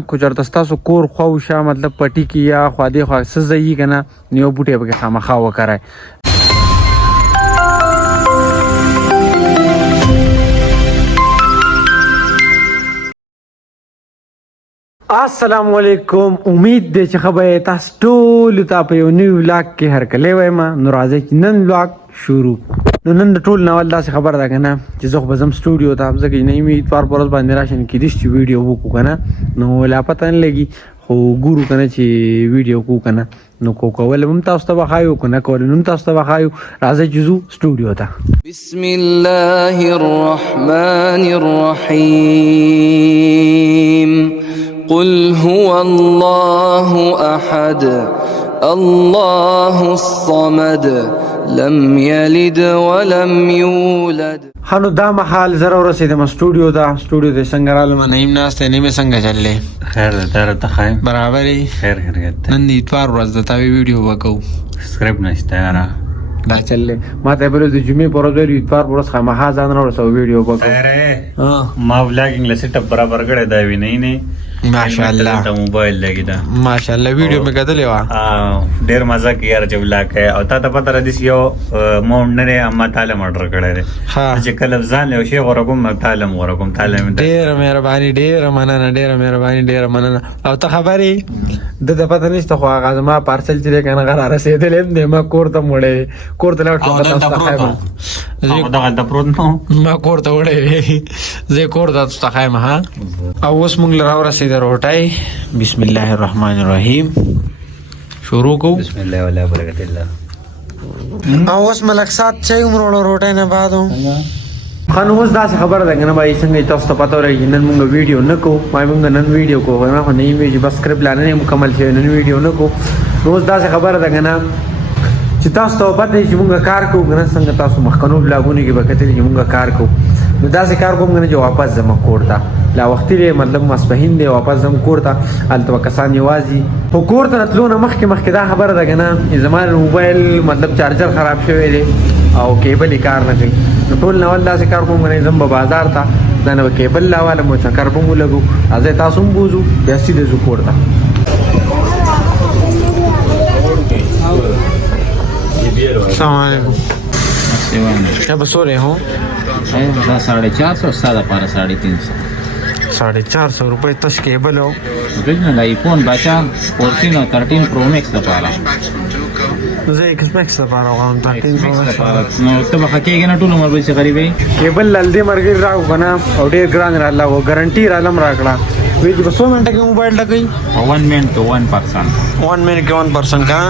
کو چرته ستاسو کور خواوشا مطلب پټي کې یا خوا دې خوا څه ځایي که نه نو یو بوټی پکې خامخا وکرئ. السلام علیکم، امید دی چې خبره تاسو ټول ته په یو نوی ولاګ کې هرکلی وایم. نو راځئ چې نن ولاګ شروع. نو نن د ټول ناول داسې خبره ده که نه چې زه خو به ځم سټوډیو ته، ځکه چې نیم اتوار په ورځ باندې راشي نو کیدای شي چې ویډیو وکړو که نه، نو لا پته نه لګي، خو ګورو که نه چې ویډیو کوو که نه. نو کولی هم تاسو ته به ښایو، که نه کولی هم تاسو ته به ښایو. راځئ چې ځو سټوډیو ته. بسم الله الرحمن الرحيم. قل هو الله أحد الله الصمد لم يلد ولم يولد. نو دا مهال زه راورسېدم سټوډیو ته. سټوډیو ته څنګه رالم؟ نعیم ناست دی. نعیم څنګه چللی؟ خیر ده، ته راته ښایم. برابر یې؟ خیر خیریت ده. نن د اتوار ورځ ده، تا ویډیو به کوو. سکرپټ نشته یاره، دا چللی. ما ته یې بل د جمعې په ورځ ویل اتوار په ورځ خامخا ځان راورسوه ویډیو به کوو. ما ولاګینګ له سیټ اپ برابر کړی دا وینئ نه. ماشاءالله موبایل لګی دا ماشاءالله ویډیو مې کتلې وه. ډېر مزه کوي یاره چې ولاګ کوي. او تا ته پته را داسې یو ماونټ نه دی، اما تعالی م اډر کړی دی چې کله ځان یو شی غوره کوم تعالی م غوره کوم. تعالی م ډېره مهرباني، ډېره مننه، ډېره مهرباني، ډېره مننه. او ته خبرې د ته پته نشته، خو هغه زما پارسل چې دی که نه هغه را رسېدلی هم دی. ما کور ته م وړی، کور ته لاړ شم تاسو ته ښایم. دغلته پروت نو، ما کور ته وړی وی، زه کور ته تاسو ته ښایم. ها او اوس مونږ له راورسېده روټۍ. بسم الله الرحمن الرحیم. شروع کوو. بسم الله ولا برکت الله. او اوس ملک سات چای ومروړو روټۍ نه بعد خو نو اوس داسې خبره ده که نه بھائی، څنګه تاسو ته پته ولګي نن مونږ ویډیو نه کوو. ما مونږ نن ویډیو کوو، ما خو نه وي چې بس سکرپټ لا نه مکمل شوی، نن ویډیو نه کوو. نو اوس داسې خبره ده که نه چې تاسو ته پته وي چې مونږ کار کوو که نه. څنګه تاسو مخکنو بلاګونو کې به کتلي چې مونږ کار کوو، نو داسې کار کوم که نه چې واپس ځم کور ته. لا وختي دی، مطلب ماسپښین دی، واپس ځم کور ته. هلته به کسان یوازې خو کور ته راتلو نه مخکې دا خبره ده که نه چې زما موبایل مطلب چارجر خراب شوی دی او کیبل یې کار نه کوي. نو ټول ناول داسې کار کوم که نه ځم به بازار ته، دا نه به کیبل راوالم او چکر به مو لګو. راځئ تاسو هم بوځو، بیا سیده ځو کور ته. السلام علیکم. کیا بس ہو رہے ہو؟ 450 ساده پارا 350. 450 روپے تش کیبل ہو. اوریجنل آیفون بچا 14 اور 13 پرو میکس لپاره. زه ایکس میکس لپاره غواړم. 13 پرو میکس لپاره نو ته به کېږي نه ټول عمر به غریبې. کیبل لالدې مرګ راو کنه او ډېر ګران رااله او ګارانټي رالم راکړه. وی چې 100 منټه کې موبایل لګي 1 منټ کې 1%. 1 منټ کې 1% کا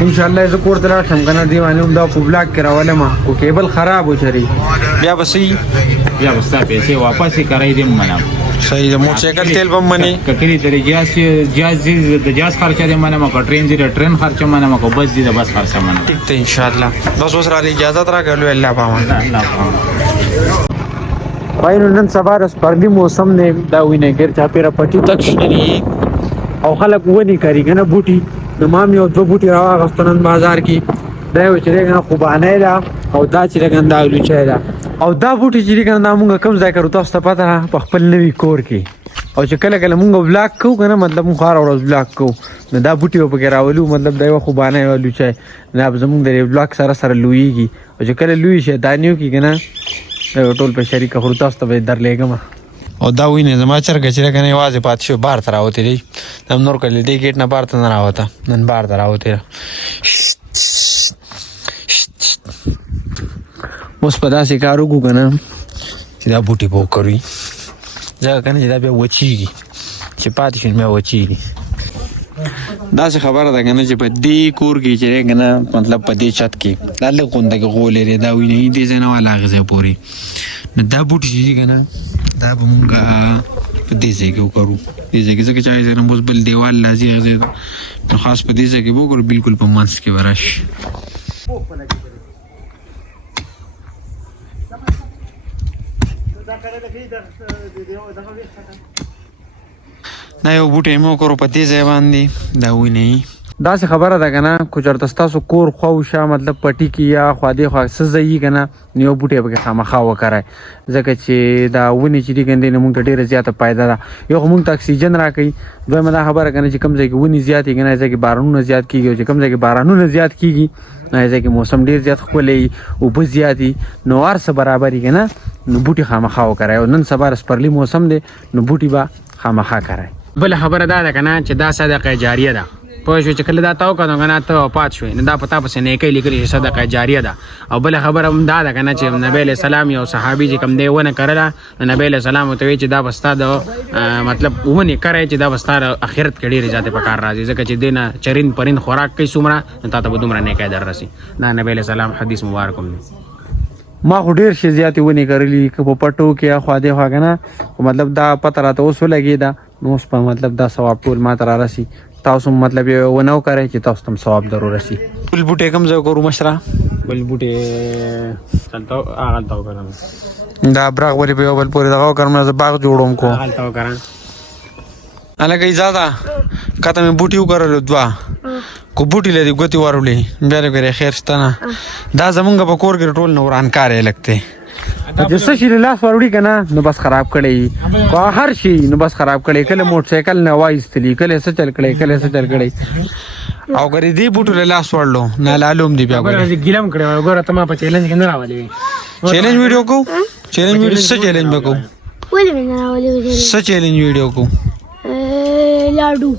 ان شاء الله. زه کور ته راشم کنه دی باندې هم دا په بلاک کې راولم او کیبل خراب و چری بیا بسې بیا بستا پیسې واپس کړای دې منم. صحیح. د موټرسایکل تیل بم منی ککری درې جاز د جاز خرچه دې منم، کو ټرین دې ټرین خرچه منم، کو بس دې بس خرچه منم. ټیک ته ان شاء الله. بس اوس را اجازه را کړلو. الله پامان. پای نن سبا د سپرلی موسم نه دا وینه ګر چا پیره پټی تک شنی او خلک ونی کوي کنه بوټي. نو مام یو دو بوټي راغستنن بازار کې دا یو چې کنه خوبانه ده او دا چې کنه دا لوچای ده او دا بوټي چې کنه دا مونږ کم ځای کړو تاسو ته پته په خپل نوی کور کې. او چې کله کله مونږ بلاک کوو کنه مطلب مونږ هر ورځ بلاک کوو، نو دا بوټي په کې راولو مطلب دا یو خوبانه یو لوچای دا زمونږ د بلاک سره لویږي. او چې کله لوی شي دانیو کې کنه ټول په شریک خورو تاسو ته به درلېږم. او دا وینې زما چرګه چې کنه یوازې پاتې شو بار ته راوتې دی. هم نور کله دې ګیټ نه بار ته نه راوته، نن بار ته راوتې. اوس په داسې کار وکړو که نه چې دا بوټي به وکروي ځکه که نه چې دا بیا وچېږي، چې پاتې شي بیا وچېږي. داسې خبره ده که نه چې په دې کور کې چې دی که نه مطلب په دې چت کې دا لږ غونده کې غولې دی، دا وینې دې ځای نه والا هغې ځای پورې. نو دا بوټي چې دي که نه دا به مونږ په دې ځای کې وکړو. دې ځای کې ځکه چې هغې ځای نه اوس بل دیوال راځي هغې ځای ته، نو خاص په دې ځای کې به وکړو، بلکل په منځ کې به راشي. دا یو بوټی مې وکړو په دې ځای باندې، دا وینئ داسې خبره ده که نه که چېرته ستاسو کور خواوشا مطلب پټي کې یا خوا دې خوا څه ځایي که نه نو یو بوټی پکې خامخا وکرئ ځکه چې دا ونې چې دي که نه موږ ته ډېره زیاته فایده ده یو خو موږ ته اکسیجن راکوي دویمه دا خبره که نه چې کوم ځای کې ونې زیات وي که نه ځای کې بارانونه زیات کېږي او چې کوم ځای کې بارانونه زیات کېږي ځای کې موسم ډېر زیات ښکلی اوبه زیات وي نو هر څه برابر وي که نه نو بوټي خامخا وکرئ او نن سبا سپرلي موسم دی نو بوټي به خامخا کرئ. بله خبره دا ده که نه چې دا صدقه جاریه ده پوه شوې چې کله دا تا وکړه نو که نه ته وفات شوې نو دا په تا پسې نیکۍ لیکلي چې صدقه جاریه ده. او بله خبره هم دا ده که نه چې نبی علیه السلام یو صحابي چې کوم دی ونه کرله نو نبی علیه السلام ورته وایي چې دا به ستا د مطلب ونې کرئ چې دا به ستا اخرت کې ډېرې زیاتې په کار راځي ځکه چې دې نه چرین پرین خوراک کوي څومره نو تا ته به دومره نیکۍ در رسي. دا نبی علیه السلام حدیث مبارک هم دی. ما خو ډېر شي زیاتې ونې کرلي که په پټو کې یا خوا دې خوا که نه مطلب دا پته راته اوس ولګېده نو اوس په مطلب دا ثواب ټول ما ته را رسي تاسو مطلب یې ونه وکړئ چې تاسو ته هم ثواب ضرور رسي. بل بوټی کوم ځای وکړو مشره؟ بل بوټی هغلته وکړم دا براغ ولې په یو بل پورې دغه وکړم زه باغ جوړوم کو هغلته وکړم هلکه ایزاده کته مې بوټي وکرلو دوه کو بوټي لري ګوتې ورولې بیا لږ خیر شته نه دا زمونږ په کور کې ټول نه ورانکار یې لږ دی چې څه شي له لاس وروړي که نه نو بس خراب کړی که هر شي نو بس خراب کړی کله موټر سایکل نه وایستلي کله څه چل کړی کله څه چل کړی او ګرې دې بوټو له لاس وړلو نه لالوم دی بیا ګوره ګیلم کړی ګوره ته ما په چیلنج کې نه راولې چیلنج ویډیو کو چیلنج ویډیو څه چیلنج به کوو څه چیلنج ویډیو کو لاډو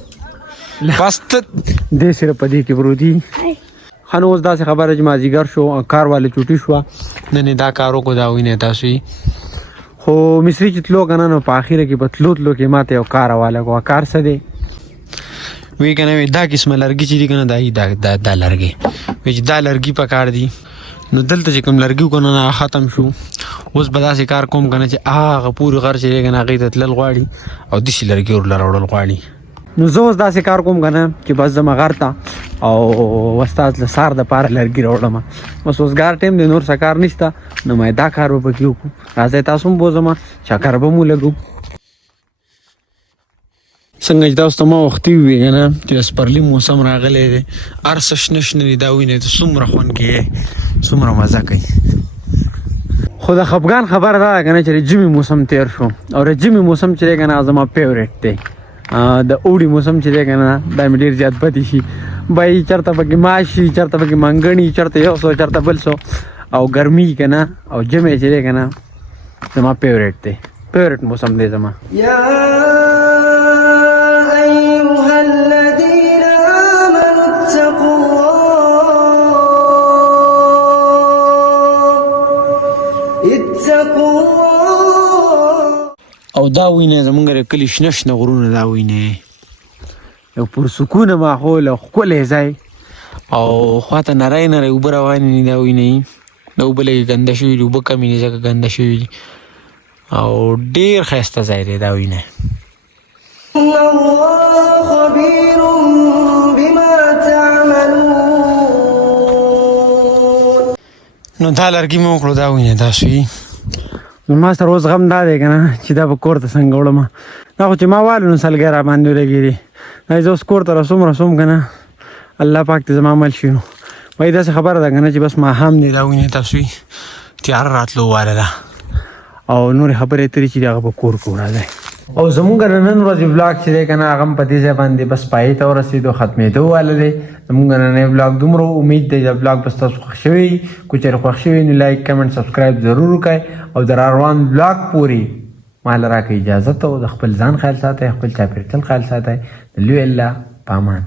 بس ته دې سره په دې کې پروتي خانو اوس داسې خبره چې مازدیګر شو کار والی چوټي شوه نن یې دا کار وکړو دا وینئ تاسو یې خو مصري چې تلو که نه نو په اخره کې به تلو چې ما ته یو کار حواله کړو کار څه دی وی که نه وی دا قسمه لرګي چې دي که نه دا لرګي وی چې دا لرګي په کار دي نو دلته چې کوم لرګي وکړو نه ختم شو اوس به داسې کار کوم که نه چې هغه پورې غر چې دی که نه هغې ته تلل غواړي او داسې لرګي ورله راوړل غواړي نو زه اوس داسې کار کوم که نه چې بس ځم غر ته او استاد له سهار دپاره لرګي راوړم بس اوس ګار ټایم دی نور څه کار نشته نو ما دا کار به پکې وکړو راځئ تاسو هم بوځم چکر به مو لګو څنګه چې تاسو ته ما وختي وویل که نه چې سپرلي موسم راغلی دی هر څه شنه شنه دي دا وینئ ته څومره خوند کوي څومره مزه کوي خو د خفګان خبره دا ده که نه چې د ژمي موسم تیر شو او د ژمي موسم چې دی که نه زما فیورېټ دی د اوړي موسم چې دی که نه دا مې ډېر زیات پاتې شي بای چېرته پکې ماش شي چېرته پکې منګڼي چېرته یو څو چېرته بل څو او ګرمي که نه او ژمی چې دی که نه زما فیورېټ دی فیورېټ موسم دی زما او دا وینې زمونږ د کلي شنه شنه غرونه دا وینې یو پرسکونه ماحول او ښکلی ځای او خواته نری نری اوبه روانې دي دا وینې د اوبه لږې ګنده شوي دي اوبه کمې دي ځکه ګنده شوي دي او ډېر ښایسته ځای دی دا وینې نو دا لرګي مې وکړو دا وینې تاسو یې ما سره اوس غم دا دی که نه چې دا به کور ته څنګه وړم دا خو چې ما والو نو سلګۍ را باندې ولګېدې دا زه اوس کور ته رسوم که نه الله پاک ته زما عمل شي نو وایي داسې خبره ده که نه چې بس ماښام دی دا وینې تاسو یې تیاره راتلو واله ده او نورې خبرې ترې چې دي هغه به کور کې راځئ او زمونږ د نن ورځې بلاګ چې دی که نه هغه هم په دې ځای باندې بس پای ته ورسېدو ختمېدو واله دی زمونږ نننی بلاګ دومره امید دی چې بلاګ به ستاسو خوښ شوی که چېرې خوښ شوی نو لایک کمنټ سبسکرایب ضرور وکړئ او د راروان بلاګ پورې ما له راکړئ اجازت او د خپل ځان خیال ساتئ خپل چاپېریال خیال ساتئ د لوی الله په امان